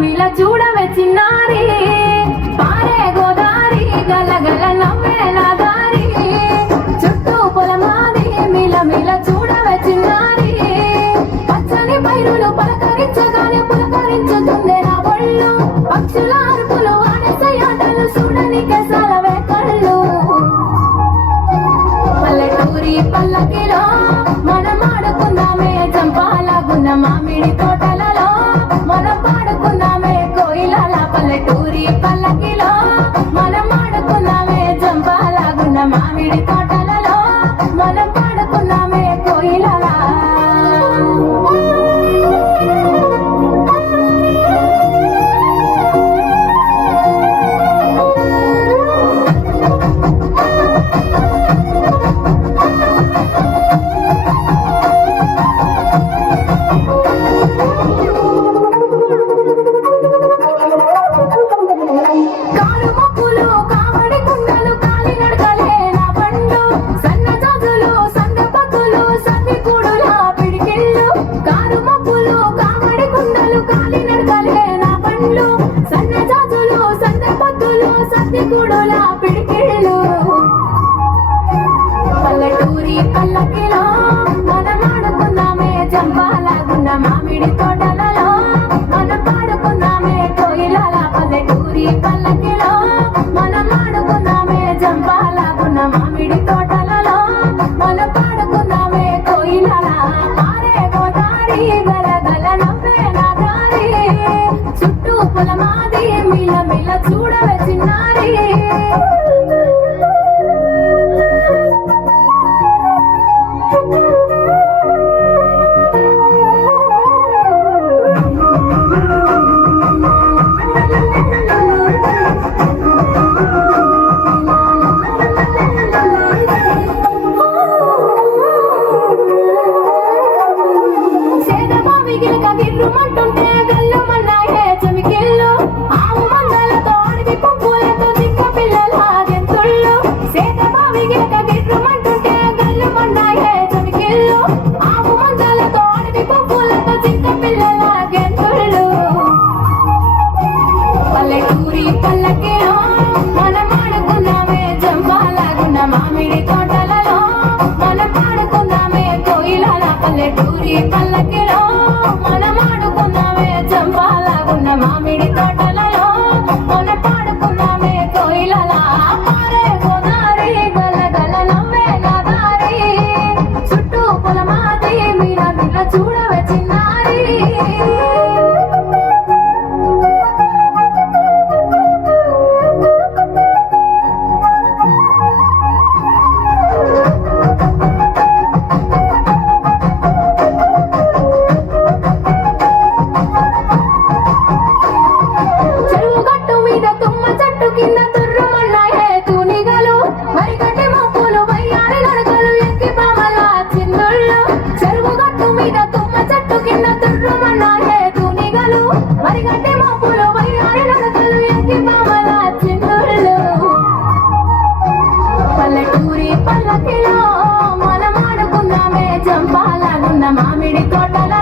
మిల చూడవే చిన్నారి పారే గోదారి గలగల నవ్వే నా దారి చుట్టూ పొలమాది మిల మిల చూడవే చిన్నారి పచ్చని పైరులు పలకరించగానే పులకరించుతుందే నా ఒళ్ళు పక్షుల అరుపులు ఆడసయాటలు చూడని కెసాలవే కళ్ళు పల్లెటూరి పల్లకిలో మనం ఆడుకుందామే చంపాలగున్న మామిడి తోటలలో మనం పాడుకుందామే కోయిలాల పల్లెటూరి పల్లకిలో మనం ఆడుకుందామే చంపాలగున్న మామిడి తోటలలో మనం పాడుకుందామే కోయిలాల పల్లెటూరి పల్లకిలో మనం ఆడుకుందామే చంపాలగున్న మామిడి తోటలలో మనం పాడుకుందామే కోయిలాల పల్లెటూరి పల్లకిలో మనం ఆడుకుందామే చంపాలగున్న మామిడి తోటలలో మనం పాడుకుందామే కోయిలాల పారే గోదారి గలగల నవ్వే నా దారి చుట్టూ పొలమాది మిల మిల చూడవే చిన్నారి గిర్రుమంటుంటే గల్లుమన్నాయే చెమికిళ్ళు ఆవు మందలతో అడవి పువ్వులతో దిక్క పిల్లల గెంతుళ్ళు సేతబావి గిలక గిర్రుమంటుంటే గల్లుమన్నాయే చెమికిళ్ళు ఆవు మందలతో అడవి పువ్వులతో దిక్క పిల్లల గెంతుళ్ళు పల్లెటూరి పల్లకిలో మనం ఆడుకుందామే చంపాలగున్న మామిడి తోటలలో మనం పాడుకుందామే కోయిలాల పల్లెటూరి పల్లకిలో మనం ఆడుకుందామే చంపాలగున్న మామిడి తోటలలో మనం పాడుకుందామే కోయిలాల పారే గోదారి గలగల నవ్వే నా దారి చుట్టూ పొలమాది మిల మిల చూడవే చిన్నారి పల్లెటూరి పల్లకిలో మనం ఆడుకుందామే చంపాలగున్న మామిడి తోటల